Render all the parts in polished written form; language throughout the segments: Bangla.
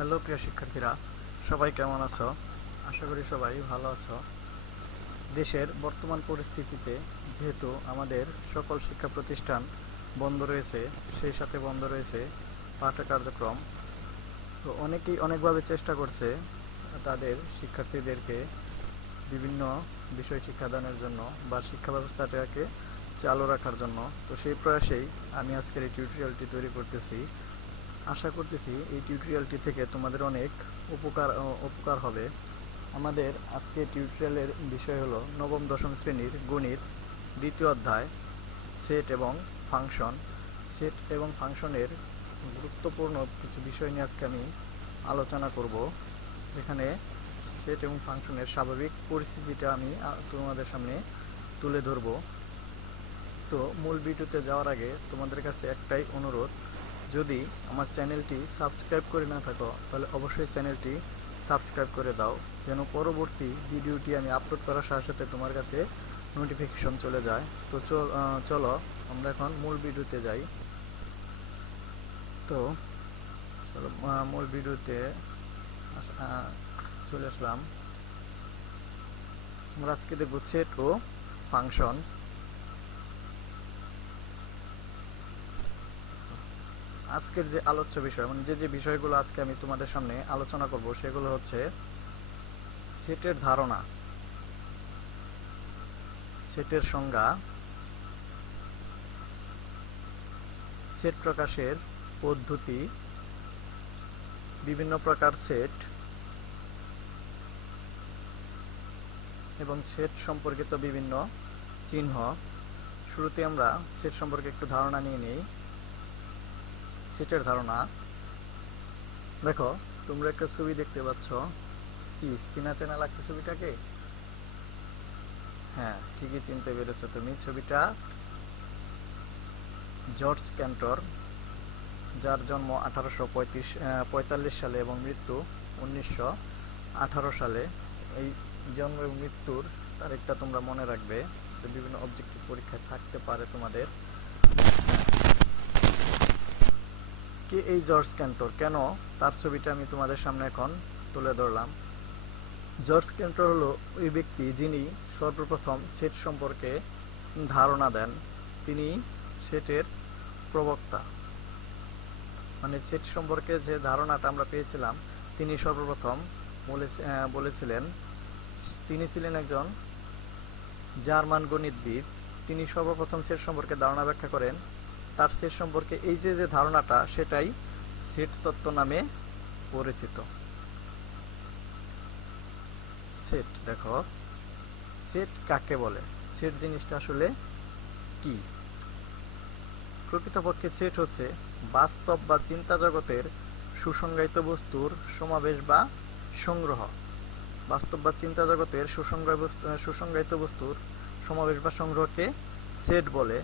হ্যালো প্রিয় শিক্ষার্থীরা, সবাই কেমন আছো? আশা করি সবাই ভালো আছো। দেশের বর্তমান পরিস্থিতিতে যেহেতু আমাদের সকল শিক্ষা প্রতিষ্ঠান বন্ধ রয়েছে, সেই সাথে বন্ধ রয়েছে পাঠ্য কার্যক্রম। তো অনেকেই অনেকভাবে চেষ্টা করছে তাদের শিক্ষার্থীদেরকে বিভিন্ন বিষয় শিক্ষাদানের জন্য বা শিক্ষা ব্যবস্থাটাকে চালু রাখার জন্য। তো সেই প্রয়াসেই আমি আজকের এই টিউটোরিয়ালটি তৈরি করতেছি। আশা করতেছি এই টিউটোরিয়ালটি থেকে তোমাদের অনেক উপকার হবে। আমাদের আজকে টিউটোরিয়ালের বিষয় হলো নবম দশম শ্রেণীর গণিত দ্বিতীয় অধ্যায় সেট এবং ফাংশন। সেট এবং ফাংশনের গুরুত্বপূর্ণ কিছু বিষয় নিয়ে আজকে আমি আলোচনা করব, যেখানে সেট এবং ফাংশনের স্বাভাবিক পরিস্থিতিটা আমি তোমাদের সামনে তুলে ধরব। তো মূল ভিডিওতে যাওয়ার আগে তোমাদের কাছে একটাই অনুরোধ, যদি আমার চ্যানেলটি সাবস্ক্রাইব করে না থাকো তাহলে অবশ্যই চ্যানেলটি সাবস্ক্রাইব করে দাও, যেন পরবর্তী ভিডিওটি আমি আপলোড করার সাথে সাথে তোমার কাছে নোটিফিকেশন চলে যায়। তো চলো আমরা এখন মূল ভিডিওতে যাই। তো চলো মূল ভিডিওতে চলে আসলাম। আমরা আজকে দেখব সেট ও ফাংশন। আজকের যে আলোচ্য বিষয়, মানে যে বিষয়গুলো আজকে আমি তোমাদের সামনে আলোচনা করব, সেগুলো হচ্ছে সেটের ধারণা, সেটের সংজ্ঞা, সেট প্রকাশের পদ্ধতি, বিভিন্ন প্রকার সেট এবং সেট সম্পর্কিত বিভিন্ন চিহ্ন। শুরুতে আমরা সেট সম্পর্কে একটু ধারণা নিয়ে নিই। সেটের ধারণা, দেখো তোমরা একটা ছবি দেখতে পাচ্ছ, কি চেনা চেনা লাগছে ছবিটাকে? হ্যাঁ, ঠিকই চিনতে পেরেছো তুমি। ছবিটা জর্জ ক্যান্টর, যার জন্ম 1845 সালে এবং মৃত্যু 1918 সালে। এই জন্ম এবং মৃত্যুর তারিখটা তোমরা মনে রাখবে, বিভিন্ন অবজেক্টিভ পরীক্ষায় থাকতে পারে তোমাদের। কে এই জর্জ ক্যান্টর, কেন তার ছবিটা আমি তোমাদের সামনে এখন তুলে ধরলাম? জর্জ ক্যান্টর হলো ওই ব্যক্তি যিনি সর্বপ্রথম সেট সম্পর্কে ধারণা দেন। তিনি সেটের প্রবক্তা, মানে সেট সম্পর্কে যে ধারণাটা আমরা পেয়েছিলাম তিনি সর্বপ্রথম বলেছিলেন। তিনি ছিলেন একজন জার্মান গণিতবিদ। তিনি সর্বপ্রথম সেট সম্পর্কে ধারণা ব্যাখ্যা করেন। তার সেট সম্পর্কে এই যে ধারণাটা, সেটাই সেট তত্ত্ব নামে পরিচিত। সেট, দেখো সেট কাকে বলে, সেট জিনিসটা আসলে কি? প্রকৃতপক্ষে সেট হচ্ছে বাস্তব বা চিন্তা জগতের সুসংজ্ঞায়িত বস্তুর সমাবেশ বা সংগ্রহ। বাস্তব বা চিন্তা জগতের সুসংজ্ঞায়িত বস্তুর সমাবেশ বা সংগ্রহকে সেট বলে।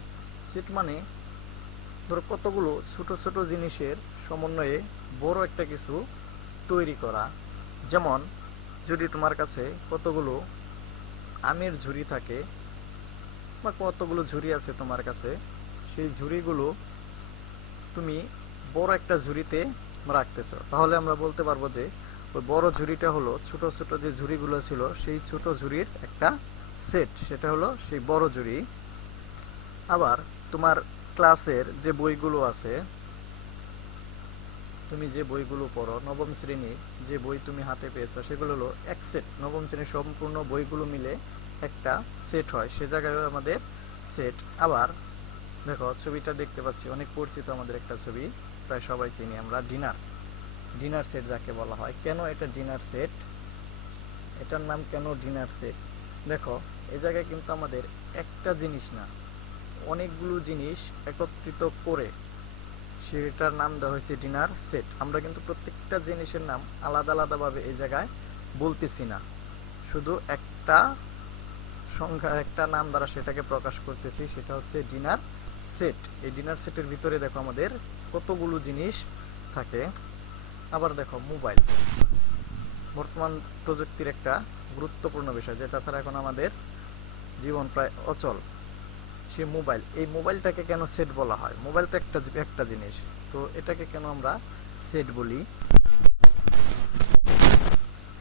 সেট মানে ধরো কতগুলো ছোট ছোট জিনিসের সমন্বয়ে বড় একটা কিছু তৈরি করা। যেমন যদি তোমার কাছে কতগুলো আমের ঝুড়ি থাকে বা কতগুলো ঝুড়ি আছে তোমার কাছে, সেই ঝুড়িগুলো তুমি বড় একটা ঝুড়িতে রাখতেছো, তাহলে আমরা বলতে পারবো যে ওই বড় ঝুড়িটা হলো ছোট ছোট যে ঝুড়িগুলো ছিল সেই ছোট ঝুড়ির একটা সেট, সেটা হলো সেই বড় ঝুড়ি। আবার তোমার ক্লাসের যে বইগুলো আছে, তুমি যে বইগুলো পড়ো, নবম শ্রেণীর যে বই তুমি হাতে পেয়েছো, সেগুলো হলো এক সেট। নবম শ্রেণীর সম্পূর্ণ বইগুলো মিলে একটা সেট হয়, সে জায়গায় আমাদের সেট। আবার দেখো ছবিটা দেখতে পাচ্ছি, অনেক পরিচিত আমাদের একটা ছবি, প্রায় সবাই চিনি আমরা, ডিনার। ডিনার সেট যাকে বলা হয়। কেন এটা ডিনার সেট? এটার নাম কেন ডিনার সেট? দেখো এই জায়গায় কিন্তু আমাদের একটা জিনিস না, অনেকগুলো জিনিস একত্রিত করে সেটার নাম দেওয়া হয়েছে ডিনার সেট। আমরা কিন্তু প্রত্যেকটা জিনিসের নাম আলাদা আলাদাভাবে এই জায়গায় বলতেছি না, শুধু একটা সংখ্যা, একটা নাম দ্বারা সেটাকে প্রকাশ করতেছি, সেটা হচ্ছে ডিনার সেট। এই ডিনার সেটের ভিতরে দেখো আমাদের কতগুলো জিনিস থাকে। আবার দেখো মোবাইল, বর্তমান প্রযুক্তির একটা গুরুত্বপূর্ণ বিষয়, যেটা ছাড়া এখন আমাদের জীবন প্রায় অচল। সে মোবাইল, এই মোবাইলটাকে কেন সেট বলা হয়? মোবাইল তো একটা জিনিস, তো এটাকে কেন আমরা সেট বলি?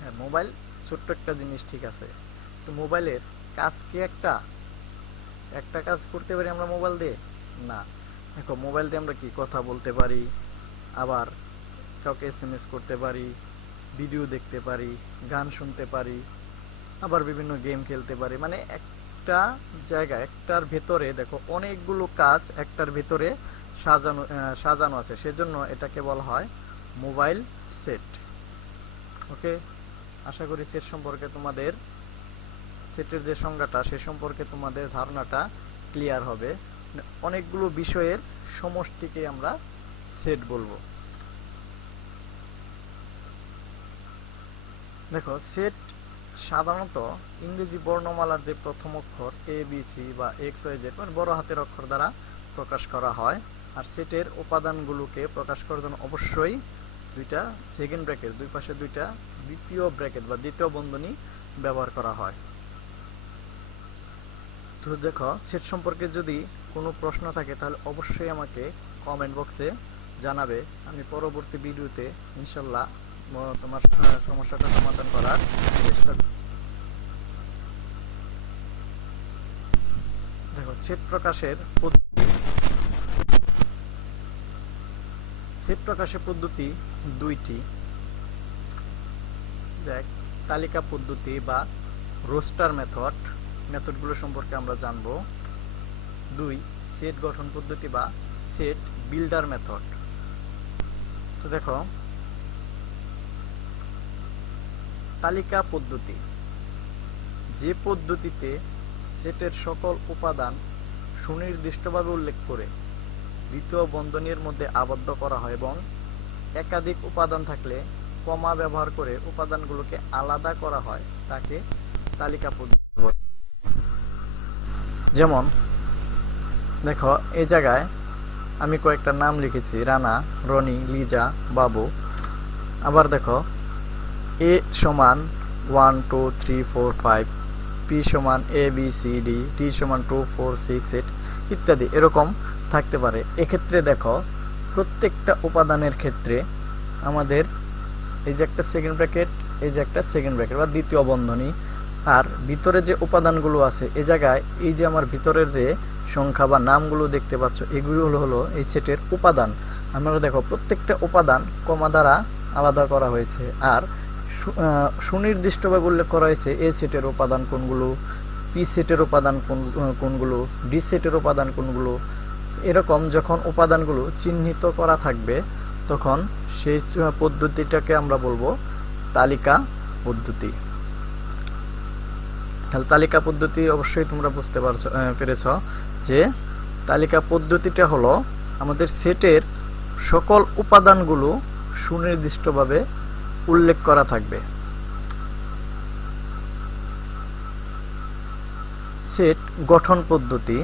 হ্যাঁ, মোবাইল ছোট্ট একটা জিনিস, ঠিক আছে, তো মোবাইলের কাজ কি একটা একটা কাজ করতে পারি আমরা মোবাইল দিয়ে? না। দেখো, মোবাইল দিয়ে আমরা কি কথা বলতে পারি, আবার কাউকে এসএমএস করতে পারি, ভিডিও দেখতে পারি, গান শুনতে পারি, আবার বিভিন্ন গেম খেলতে পারি। মানে একটা জায়গা, একটার ভেতরে দেখো অনেকগুলো কাজ একটার ভেতরে সাজানো আছে, সেজন্য এটাকে বলা হয় মোবাইল সেট। ওকে, আশা করি সেট সম্পর্কে তোমাদের, সেটের যে সংজ্ঞাটা সে সম্পর্কে তোমাদের ধারণাটা ক্লিয়ার হবে। অনেকগুলো বিষয়ের সমষ্টিকে আমরা সেট বলবো। দেখো, সেট সাধারণত ইংরেজি বর্ণমালার যে প্রথম অক্ষর এ বি সি বা এক্স ওয়াই জেড মানে বড় হাতের অক্ষর দ্বারা প্রকাশ করা হয়। আর সেটের উপাদানগুলোকে প্রকাশ করার জন্য অবশ্যই দুইটা সেকেন্ড ব্র্যাকেট, দুই পাশে দুইটা দ্বিতীয় ব্র্যাকেট বা দ্বিতীয় বন্ধনী ব্যবহার করা হয়। তো দেখো, সেট সম্পর্কে যদি কোনো প্রশ্ন থাকে তাহলে অবশ্যই আমাকে কমেন্ট বক্সে জানাবে। আমি পরবর্তী ভিডিওতে ইনশাল্লাহ তোমার সমস্যাটা সমাধান করার চেষ্টা করব। দেখো, সেট প্রকাশের পদ্ধতি দুইটি। দেখ, তালিকা পদ্ধতি বা রোস্টার মেথডগুলো সম্পর্কে আমরা জানব। দুই, সেট গঠন পদ্ধতি বা সেট বিল্ডার মেথড। তো দেখো, তালিকা পদ্ধতি, যে পদ্ধতিতে সেটের সকল উপাদান সুনির্দিষ্টভাবে উল্লেখ করে দ্বিতীয় বন্ধনীর মধ্যে আবদ্ধ করা হয় এবং একাধিক উপাদান থাকলে কমা ব্যবহার করে উপাদানগুলোকে আলাদা করা হয়, তাকে তালিকা পদ্ধতি বলে। যেমন দেখো, এই জায়গায় আমি কয়েকটা নাম লিখেছি, রানা, রনি, লিজা, বাবু। আবার দেখো, এ সমান 1 2 3 4 5, পি সমান এ বি সি ডি, টি সমান 2 4 6 8 ইত্যাদি এরকম থাকতে পারে। এক্ষেত্রে দেখো, প্রত্যেকটা উপাদানের ক্ষেত্রে আমাদের এই যে একটা সেকেন্ড ব্র্যাকেট, এই যে একটা সেকেন্ড ব্র্যাকেট বা দ্বিতীয় বন্ধনী, আর ভিতরে যে উপাদানগুলো আছে এই জায়গায় এই যে আমার ভিতরের যে সংখ্যা বা নামগুলো দেখতে পাচ্ছ, এগুলো হলো এই সেটের উপাদান। আমরা দেখো, প্রত্যেকটা উপাদান কমা দ্বারা আলাদা করা হয়েছে, আর সুনির্দিষ্টভাবে উল্লেখ করা হয়েছে এ সেটের উপাদান কোনগুলো, পি সেটের উপাদান কোনগুলো, ডি সেটের উপাদান কোনগুলো। এরকম যখন উপাদানগুলো চিহ্নিত করা থাকবে তখন সেই পদ্ধতিটাকে আমরা বলবো তালিকা পদ্ধতি। তাহলে তালিকা পদ্ধতি অবশ্যই তোমরা বুঝতে পেরেছ যে তালিকা পদ্ধতিটা হলো আমাদের সেটের সকল উপাদানগুলো সুনির্দিষ্টভাবে উল্লেখ করা থাকবে। সেট গঠন পদ্ধতি,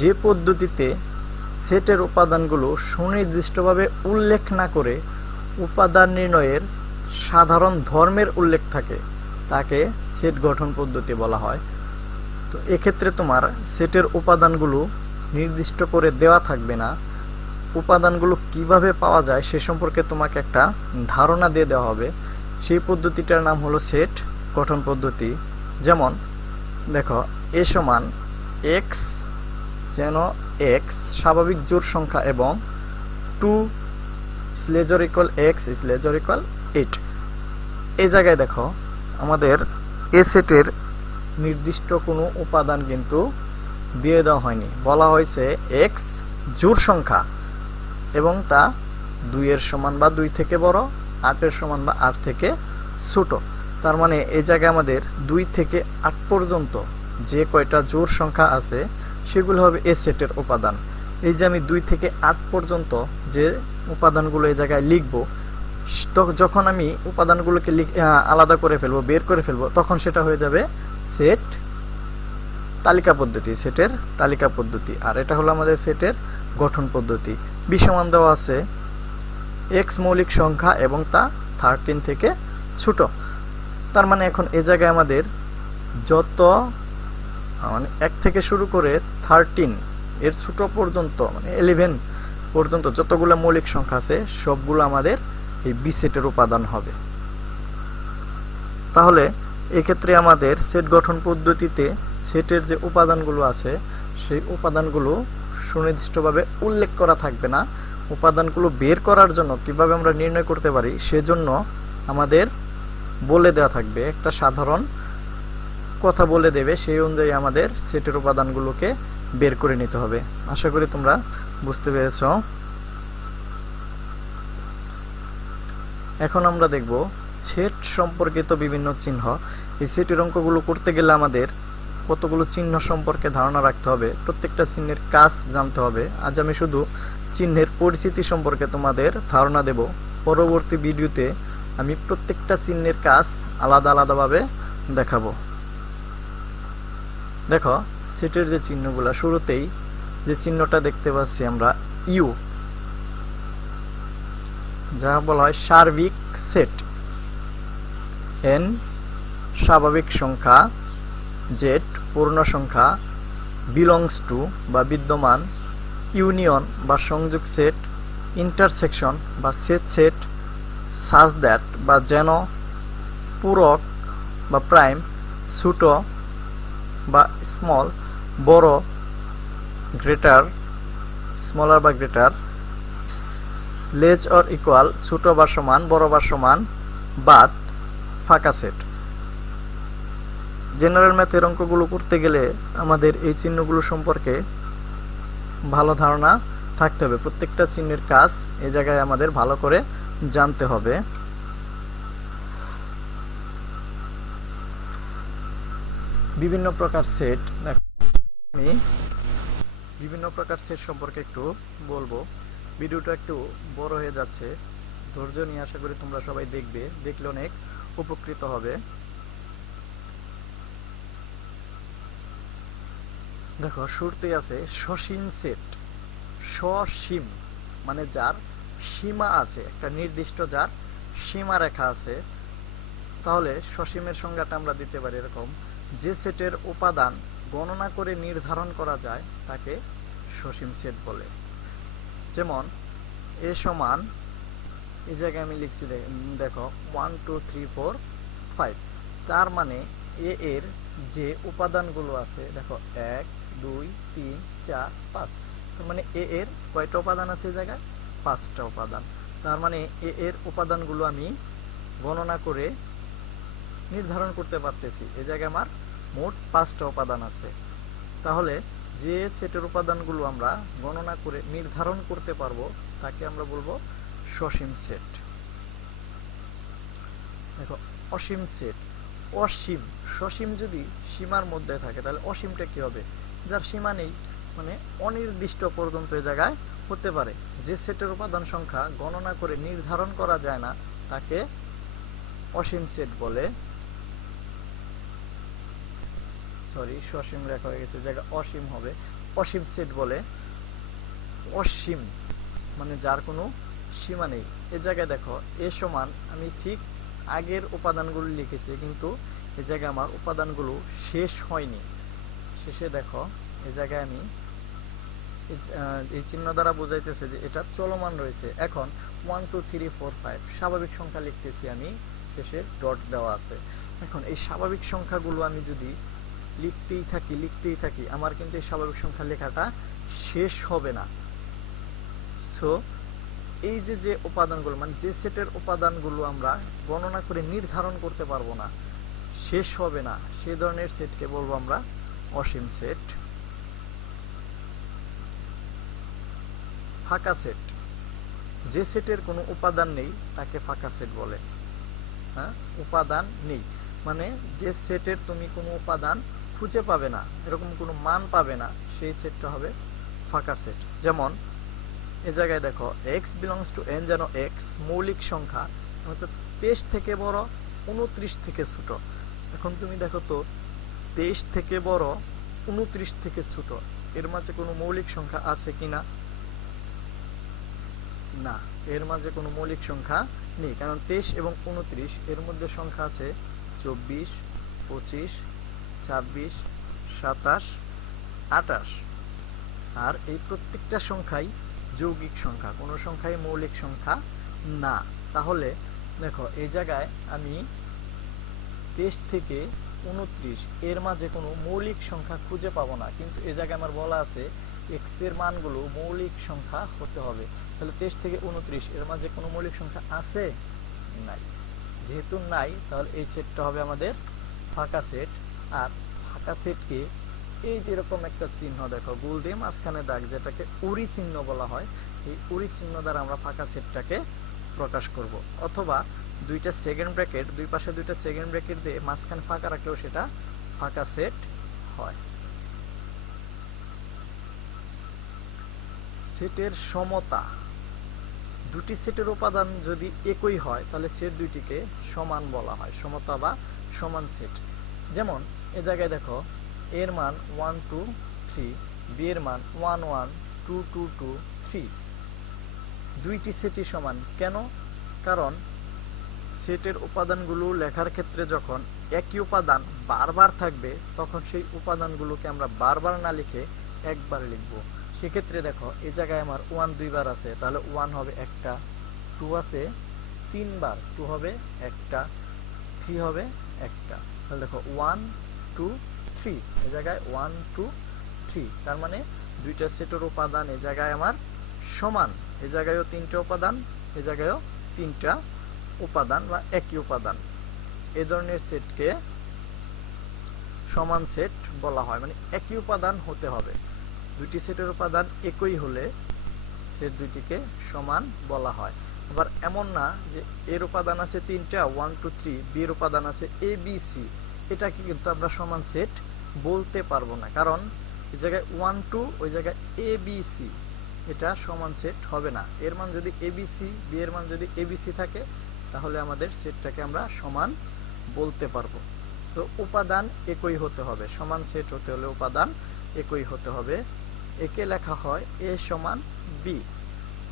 যে পদ্ধতিতে সেটের উপাদানগুলো সুনির্দিষ্টভাবে উল্লেখ না করে উপাদান নির্ণয়ের সাধারণ ধর্মের উল্লেখ থাকে, তাকে সেট গঠন পদ্ধতি বলা হয়। তো এক্ষেত্রে তোমার সেটের উপাদানগুলো নির্দিষ্ট করে দেওয়া থাকবে না, উপাদানগুলো কিভাবে পাওয়া যায় সে সম্পর্কে তোমাকে একটা ধারণা দিয়ে দেওয়া হবে। সেই পদ্ধতিটার নাম হলো সেট গঠন পদ্ধতি। যেমন দেখো, এ সমান এক্স, যেন এক্স স্বাভাবিক জোড় সংখ্যা এবং 2 x 8। এই জায়গায় দেখো, আমাদের এ সেটের নির্দিষ্ট কোনো উপাদান কিন্তু দিয়ে দেওয়া হয়নি, বলা হয়েছে এক্স জোড় সংখ্যা এবং তা 2 এর সমান বা 2 থেকে বড়, 8 এর সমান বা 8 থেকে ছোট। তার মানে এই জায়গায় আমাদের 2 থেকে 8 পর্যন্ত যে কয়টা জোড় সংখ্যা আছে সেগুলো হবে এ সেটের উপাদান। এই যে আমি 2 থেকে 8 পর্যন্ত যে উপাদানগুলো এই জায়গায় লিখবো, যখন আমি উপাদানগুলোকে আলাদা করে ফেলবো, বের করে ফেলবো, তখন সেটা হয়ে যাবে সেট তালিকা পদ্ধতি, সেটের তালিকা পদ্ধতি। আর এটা হলো আমাদের সেটের গঠন পদ্ধতি। বি সমান দেওয়া আছে এক্স মৌলিক সংখ্যা এবং তা 13 থেকে ছোট। তার মানে এখন এই জায়গায় আমাদের যত মানে 1 থেকে শুরু করে 13 এর ছোট পর্যন্ত, মানে 11 পর্যন্ত যতগুলো মৌলিক সংখ্যা আছে সবগুলো আমাদের এই বি সেটের উপাদান হবে। তাহলে এক্ষেত্রে আমাদের সেট গঠন পদ্ধতিতে সেটের যে উপাদানগুলো আছে সেই উপাদানগুলো সুনির্দিষ্টভাবে উল্লেখ করা থাকবে না। উপাদানগুলো বের করার জন্য কিভাবে আমরা নির্ণয় করতে পারি সেজন্য আমাদের বলে দেওয়া থাকবে, একটা সাধারণ কথা বলে দেবে, সেই অনুযায়ী আমাদের সেটের উপাদানগুলোকে বের করে নিতে হবে। আশা করি তোমরা বুঝতে পেরেছ। এখন আমরা দেখব সেট সম্পর্কিত বিভিন্ন চিহ্ন। এই সেটের অঙ্কগুলো করতে গেলে আমাদের কতগুলো চিহ্ন সম্পর্কে ধারণা রাখতে হবে, প্রত্যেকটা চিহ্নের কাজ জানতে হবে। আজ আমি শুধু চিহ্নের পরিচিতি সম্পর্কে তোমাদের ধারণা দেব। পরবর্তী ভিডিওতে আমি প্রত্যেকটা চিহ্নের কাজ আলাদা আলাদাভাবে দেখাবো। দেখো সেটের যে চিহ্নগুলো, শুরুতেই যে চিহ্নটা দেখতে পাচ্ছি আমরা ইউ, যা বলা হয় সার্বিক সেট। এন স্বাভাবিক সংখ্যা, জেড পূর্ণ সংখ্যা, বিলংস টু বা বিদ্যমান, ইউনিয়ন বা সংযোগ সেট, ইন্টারসেকশন বা সেট, সাজ দ্যাট বা যেন, পূরক বা প্রাইম, ছোট বা স্মল, বড়, গ্রেটার, স্মলার বা গ্রেটার, লেস অর ইকুয়াল, ছোট বা সমান, বড় বা সমান, বাদ, ফাঁকা সেট। জেনারেল ম্যাথের অঙ্কগুলো করতে গেলে আমাদের এই চিহ্নগুলো সম্পর্কে ভালো ধারণা থাকতে হবে। প্রত্যেকটা চিহ্নের কাজ এই জায়গায় আমাদের ভালো করে জানতে হবে। বিভিন্ন প্রকার সেট, আমি বিভিন্ন প্রকার সেট সম্পর্কে একটু বলবো। ভিডিওটা একটু বড় হয়ে যাচ্ছে, ধৈর্য নিয়ে আশা করি তোমরা সবাই দেখবে, দেখলে অনেক উপকৃত হবে। দেখো শুরুতেই আছে সসীম সেট। সসীম মানে যার সীমা আছে, একটা নির্দিষ্ট যার সীমা রেখা আছে। তাহলে সসীমের সংজ্ঞাটা আমরা দিতে পারি এরকম, যে সেটের উপাদান গণনা করে নির্ধারণ করা যায় তাকে সসীম সেট বলে। যেমন এ সমান, এই জায়গায় আমি লিখছি দেখো 1 2 3 4 5, তার মানে এ এর যে উপাদানগুলো আছে দেখো 1 2 3 4 5, তার মানে এ এর কয়টা উপাদান আছে এই জায়গায়? 5টা উপাদান। তার মানে এ এর উপাদানগুলো আমি গণনা করে নির্ধারণ করতে পারতেছি, এই জায়গায় আমার মোট 5টা উপাদান আছে। তাহলে যে সেটের উপাদানগুলো আমরা গণনা করে নির্ধারণ করতে পারবো তাকে আমরা বলবো সসীম সেট। দেখো অসীম সেট, অসীম, সসীম যদি সীমার মধ্যে থাকে তাহলে অসীমটা কি হবে? যার সীমা নেই, মানে অনির্দিষ্ট পর্যন্ত এই জায়গায় হতে পারে। যে সেটের উপাদান সংখ্যা গণনা করে নির্ধারণ করা যায় না তাকে অসীম সেট বলে। সরি, সসীম রেখা হয়ে গেছে, জায়গা অসীম হবে, অসীম সেট বলে। অসীম মানে যার কোনো সীমা নেই। এই জায়গায় দেখো এ সমান, আমি ঠিক আগের উপাদানগুলো লিখেছি কিন্তু এই জায়গায় আমার উপাদানগুলো শেষ হয়নি। শেষে দেখো এই জায়গায় আমি এই চিহ্ন দ্বারা বোঝাইতেছে যে এটা চলমান রয়েছে। এখন 1 2 3 4 5 স্বাভাবিক সংখ্যা লিখতেছি আমি, শেষে ডট দেওয়া আছে। এখন এই স্বাভাবিক সংখ্যাগুলো আমি যদি লিখতেই থাকি আমার কিন্তু এই স্বাভাবিক সংখ্যা লেখাটা শেষ হবে না। সো এই যে উপাদানগুলো, মানে যে সেটের উপাদানগুলো আমরা গণনা করে নির্ধারণ করতে পারবো না, শেষ হবে না, সেই ধরনের সেটকে বলবো আমরা অসীম সেট। ফাঁকা সেট, যে সেটের কোনো উপাদান নেই তাকে ফাঁকা সেট বলে। হ্যাঁ, উপাদান নেই মানে যে সেটের তুমি কোনো উপাদান খুঁজে পাবে না, এরকম কোনো মান পাবে না, সেই সেটটা হবে ফাঁকা সেট। যেমন এই জায়গায় দেখো x বিলংস টু n, যেন x মৌলিক সংখ্যা, অর্থাৎ 23 থেকে বড় 29 থেকে ছোট। এখন তুমি দেখো তো 23 থেকে বড় 29 থেকে ছোট এর মাঝে কোনো মৌলিক সংখ্যা আছে কিনা? না, এর মাঝে কোনো মৌলিক সংখ্যা নেই, কারণ 23 এবং 29 এর মধ্যে সংখ্যা আছে 24 25 26 27 28, আর এই প্রত্যেকটা সংখ্যাই যৌগিক সংখ্যা, কোনো সংখ্যাই মৌলিক সংখ্যা না। তাহলে দেখো এই জায়গায় আমি 23 থেকে 29 এর মাঝে কোনো মৌলিক সংখ্যা খুঁজে পাবো না, কিন্তু এই জায়গায় আমার বলা আছে x এর মানগুলো মৌলিক সংখ্যা হতে হবে। তাহলে 23 থেকে 29 এর মাঝে কোনো মৌলিক সংখ্যা আছে? নাই। যেহেতু নাই, তাহলে এই সেটটা হবে আমাদের ফাঁকা সেট। আর ফাঁকা সেটকে এই যেরকম একটা চিহ্ন দেখো, গোল দিয়ে মাঝখানে দাগ, যেটাকে উড়ি চিহ্ন বলা হয়, এই উড়ি চিহ্ন দ্বারা আমরা ফাঁকা সেটটাকে প্রকাশ করব। অথবা দুইটা সেকেন্ড ব্র্যাকেট, দুই পাশে দুইটা সেকেন্ড ব্র্যাকেট দিয়ে মাঝখানে ফাঁকা রাখলেও সেটা ফাঁকা সেট হয়। সেটের সমতা, দুটি সেটের উপাদান যদি একই হয় তাহলে সেট দুইটিকে সমান বলা হয়, সমতা বা সমান সেট। যেমন এ জায়গায় দেখো এর মান 1 2 3, বি এর মান 1 1 2 2 2 3, দুইটি সেটই সমান। কেন? কারণ সেটের উপাদানগুলো লেখার ক্ষেত্রে যখন একই উপাদান বারবার থাকবে তখন সেই উপাদানগুলোকে আমরা বারবার না লিখে একবার লিখব। সেক্ষেত্রে দেখো এই জায়গায় আমার 1 দুইবার আছে, তাহলে 1 হবে একটা, 2 আছে 3 বার, 2 হবে একটা, 3 হবে একটা। তাহলে দেখো 1 2 3, এই জায়গায় 1 2 3, তার মানে দুইটা সেটের উপাদান এই জায়গায় আমার সমান। এই জায়গায়ও তিনটা উপাদান, এই জায়গায়ও তিনটা উপাদান বা একই উপাদান। এই ধরনের সেটকে সমান সেট বলা হয়, মানে একই উপাদান হতে হবে। দুইটি সেটের উপাদান একই হলে সেট দুইটিকে সমান বলা হয়। আবার এমন না যে এর উপাদান আছে তিনটা 1 2 3, বি এর উপাদান আছে এ বি সি, এটাকে কিন্তু আমরা সমান সেট বলতে পারবো না, কারণ এই জায়গায় 1 2, ওই জায়গায় এ বি সি, এটা সমান সেট হবে না। এর মান যদি এ বি সি, বি এর মান যদি এ বি সি থাকে, তাহলে আমাদের সেটটাকে আমরা সমান বলতে পারবো। তো উপাদান একই হতে হবে, সমান সেট হতে হলে উপাদান একই হতে হবে। একে লেখা হয় এ সমান বি,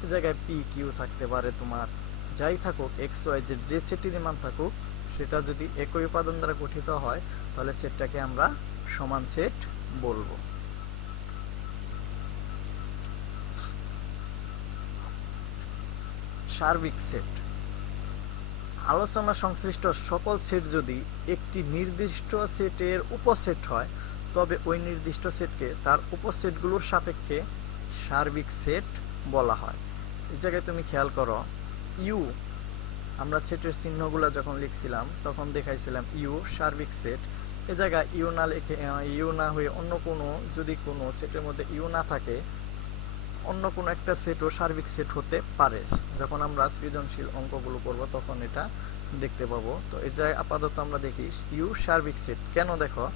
এই জায়গায় পি কিউ থাকতে পারে, তোমার যাই থাকুক এক্স ওয়াই জেড, যে সেটের মান থাকুক, সেটা যদি একই উপাদান দ্বারা গঠিত হয় তাহলে সেটটাকে আমরা সমান সেট বলবো। সার্বিক সেট, আলোচনা সংশ্লিষ্ট সকল সেট যদি একটি নির্দিষ্ট সেটের উপসেট হয় তবে ওই নির্দিষ্ট সেটকে তার উপসেটগুলোর সাপেক্ষে সার্বিক সেট বলা হয়। এই জায়গায় তুমি খেয়াল করো, ইউ, আমরা সেটের চিহ্নগুলো যখন লিখছিলাম তখন দেখাইছিলাম ইউ সার্বিক সেট। এই জায়গায় ইউ না লিখে, ইউ না হয়ে অন্য কোনো, যদি কোনো সেটের মধ্যে ইউ না থাকে, অন্য কোনো একটা সেটও সার্বিক সেট হতে পারে। যখন আমরা সৃজনশীল অঙ্কগুলো করব তখন এটা দেখতে পাবো। তো এই জায়গায় আপাতত আমরা দেখি ইউ সার্বিক সেট। কেন? দেখো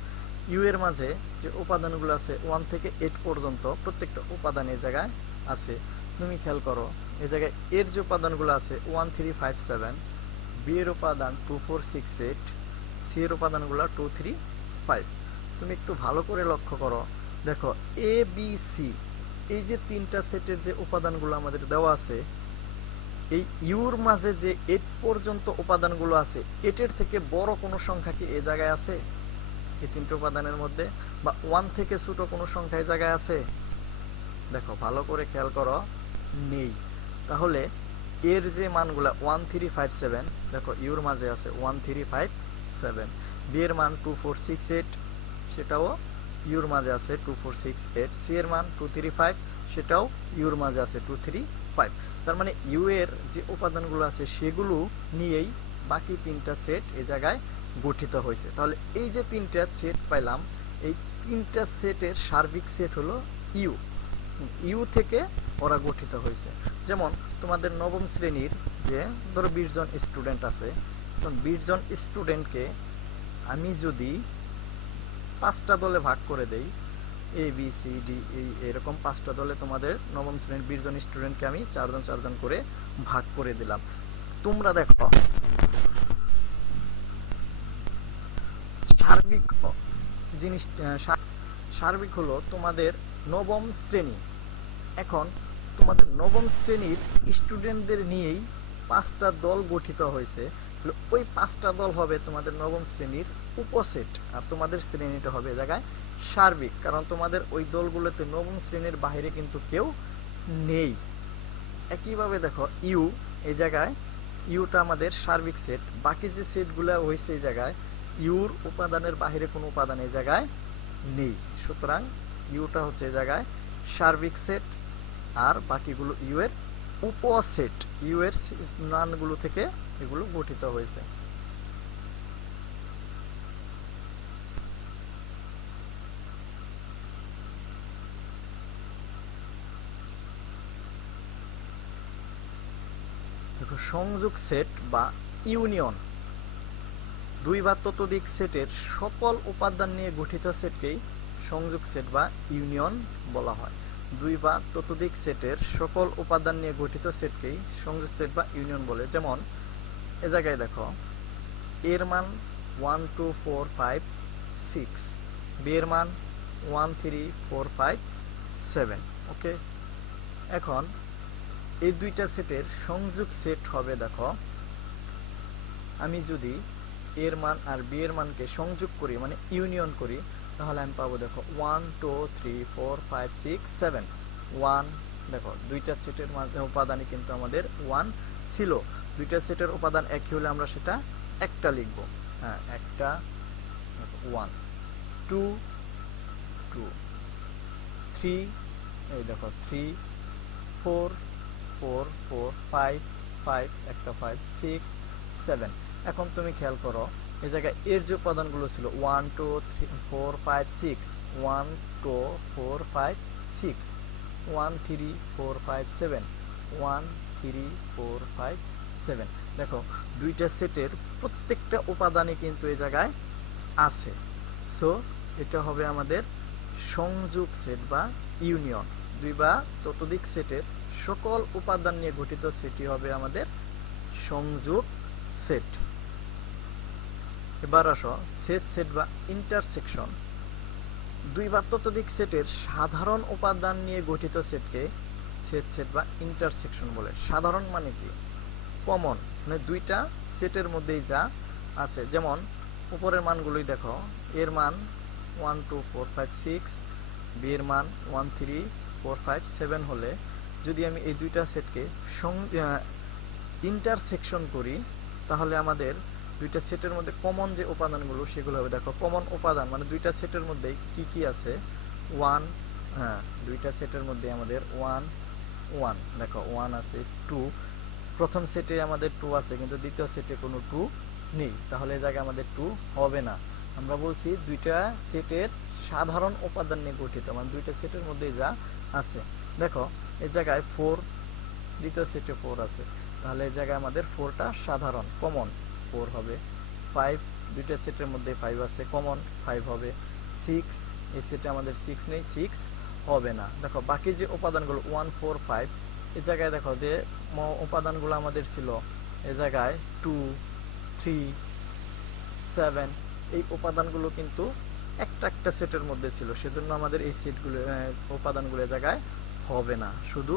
ইউ এর মাঝে যে উপাদানগুলো আছে 1 থেকে 8 পর্যন্ত প্রত্যেকটা উপাদান এই জায়গায় আছে। তুমি খেয়াল করো এই জায়গায় এর যে উপাদানগুলো আছে 1 3 5 7, বি এর উপাদান 2 4 6 8, সি এর উপাদানগুলো 2 3 5। তুমি একটু ভালো করে লক্ষ্য করো, দেখো এ বি সি, এই যে তিনটা সেটের যে উপাদানগুলো আমাদের দেওয়া আছে, এই ইউর মাঝে যে 8 পর্যন্ত উপাদানগুলো আছে, 8 এর থেকে বড় কোনো সংখ্যা কি এই জায়গায় আছে এই তিনটে উপাদানের মধ্যে? বা 1 থেকে ছোট কোনো সংখ্যা এই জায়গায় আছে? দেখো ভালো করে খেয়াল করো, নেই। তাহলে এর যে মানগুলা 1 3 5 7, দেখো ইউর মাঝে আছে 1 3 5 7, বি এর মান 2 4 6 8, সেটাও ইউর মাঝে আছে 2 4 6 8, সি এর মান 2 3 5, সেটাও ইউর মাঝে আছে 2 3 5। তার মানে ইউ এর যে উপাদানগুলো আছে সেগুলো নিয়েই বাকি তিনটা সেট এই জায়গায় গঠিত হয়েছে। তাহলে এই যে তিনটা সেট পাইলাম, এই তিনটা সেটের সার্বিক সেট হলো ইউ, ইউ থেকে ওরা গঠিত হয়েছে। যেমন তোমাদের নবম শ্রেণীর যে ধরো 20 জন স্টুডেন্ট আছে, তখন 20 জন স্টুডেন্টকে আমি যদি 5টা দলে ভাগ করে দেই, এ বি সি ডি, এরকম 5টা দলে তোমাদের নবম শ্রেণীর 20 জন স্টুডেন্টকে আমি 4 জন 4 জন করে ভাগ করে দিলাম। তোমরা দেখো সার্বিক জিনিস, সার্বিক হলো তোমাদের নবম শ্রেণী। এখন তোমাদের নবম শ্রেণীর স্টুডেন্টদের নিয়েই 5টা দল গঠিত হয়েছে, ওই 5টা দল হবে তোমাদের নবম শ্রেণীর উপসেট, আর তোমাদের শ্রেণীটা হবে এ জায়গায় সার্বিক, কারণ তোমাদের ওই দলগুলোতে নবম শ্রেণীর বাইরে কিন্তু কেউ নেই। একইভাবে দেখো ইউ, এই জায়গায় ইউটা আমাদের সার্বিক সেট, বাকি যে সেটগুলো হয়েছে এই জায়গায় ইউর উপাদানের বাইরে কোনো উপাদান এই জায়গায় নেই, সুতরাং ইউটা হচ্ছে এই জায়গায় সার্বিক সেট, আর বাকিগুলো ইউ এর উপসেট, ইউ এর মানগুলো থেকে এগুলো গঠিত হয়েছে। দেখো সংযোগ সেট বা ইউনিয়ন, দুই বা ততোধিক সেটের সকল উপাদান নিয়ে গঠিত সেটকেই সংযোগ সেট বা ইউনিয়ন বলা হয়। দুই বা ততোধিক সেটের সকল উপাদান নিয়ে গঠিত সেটকেই সংযোগ সেট বা ইউনিয়ন বলে। যেমন এ জায়গায় দেখো এর মান 1 2 4 5 6, বি এর মান 1 3 4 5 7। ওকে, এখন এই দুইটা সেটের সংযোগ সেট হবে, দেখো আমি যদি এর মান আর বি এর মানকে সংযোগ করি মানে ইউনিয়ন করি, তাহলে আমি পাবো দেখো 1 2 3 4 5 6 7 1। দেখো দুইটা সেটের উপাদানই কিন্তু আমাদের 1 ছিল, দুইটা সেটের উপাদান একই হলে আমরা সেটা একটা লিখব, হ্যাঁ একটা 1 2 2 3, এই দেখো 3 4 4 4 5 5 একটা 5 6 7। এখন তুমি খেয়াল করো এই জায়গায় এর যে উপাদানগুলো ছিল 1 2 3 4 5 6, 1 2 4 5 6, 1 3 4 5 7, 1 3 4 5 7। দেখো দুইটা সেটের প্রত্যেকটা উপাদানই কিন্তু এই জায়গায় আছে, সো এটা হবে আমাদের সংযোগ সেট বা ইউনিয়ন। দুই বা ততোধিক সেটের সকল উপাদান নিয়ে গঠিত সেটই হবে আমাদের সংযোগ সেট। এবার আসো সেট সেট বা ইন্টারসেকশন। দুই বা ততোধিক সেটের সাধারণ উপাদান নিয়ে গঠিত সেটকে সেট সেট বা ইন্টারসেকশন বলে। সাধারণ মানে কি? কমন, মানে দুইটা সেটের মধ্যেই যা আছে। যেমন উপরের মানগুলোই দেখো, এর মান 1 2 4 5 6, বি এর মান 1 3 4 5 7 হলে যদি আমি এই দুইটা সেটকে ইন্টারসেকশন করি, তাহলে আমাদের দুইটা সেটের মধ্যে কমন যে উপাদানগুলো সেগুলো হবে। দেখো কমন উপাদান মানে দুইটা সেটের মধ্যে কি কি আছে, 1, হ্যাঁ দুইটা সেটের মধ্যে আমাদের 1 1, দেখো 1 আছে, 2 প্রথম সেটে আমাদের 2 আছে কিন্তু দ্বিতীয় সেটে কোনো 2 নেই, তাহলে এই জায়গায় আমাদের 2 হবে না। আমরা বলছি দুইটা সেটের সাধারণ উপাদান নিয়ে গঠিত, মানে দুইটা সেটের মধ্যে যা আছে। দেখো এই জায়গায় 4, দ্বিতীয় সেটে 4 আছে, তাহলে এই জায়গায় আমাদের 4টা সাধারণ কমন 4 হবে। 5, দুইটা সেটের মধ্যে 5 আছে, কমন 5 হবে। 6, এই সেটে আমাদের 6 নেই, 6 হবে না। দেখো বাকি যে উপাদানগুলো 1 4 5, এই জায়গায় দেখো যে উপাদানগুলো আমাদের ছিল এই জায়গায় 2 3 7, এই উপাদানগুলো কিন্তু একটা একটা সেটের মধ্যে ছিল, সেজন্য আমাদের এই সেটগুলো উপাদানগুলো জায়গায় হবে না। শুধু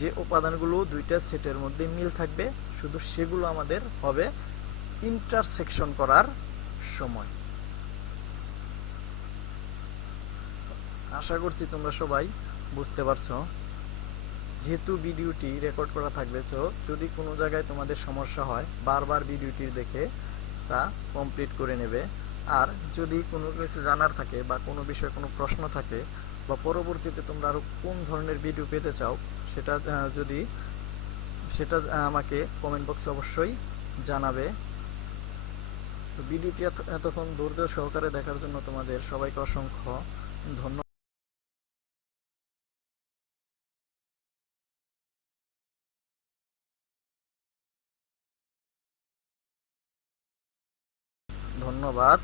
যে উপাদানগুলো দুইটা সেটের মধ্যে মিল থাকবে শুধু সেগুলো আমাদের হবে ইন্টারসেকশন করার সময়। আশা করছি তোমরা সবাই বুঝতে পারছো। যেহেতু ভিডিওটি রেকর্ড করা থাকবে, তো যদি কোনো জায়গায় তোমাদের সমস্যা হয় বারবার ভিডিওটি দেখে তা কমপ্লিট করে নেবে। আর যদি কোনো কিছু জানার থাকে বা কোনো বিষয়ে কোনো প্রশ্ন থাকে বা পরবর্তীতে তোমরা আরো কোন ধরনের ভিডিও পেতে চাও সেটা যদি সেটা আমাকে কমেন্ট বক্সে অবশ্যই জানাবে। তো ভিডিওটি এতক্ষণ ধৈর্য সহকারে দেখার জন্য তোমাদের সবাইকে অসংখ্য ধন্যবাদ।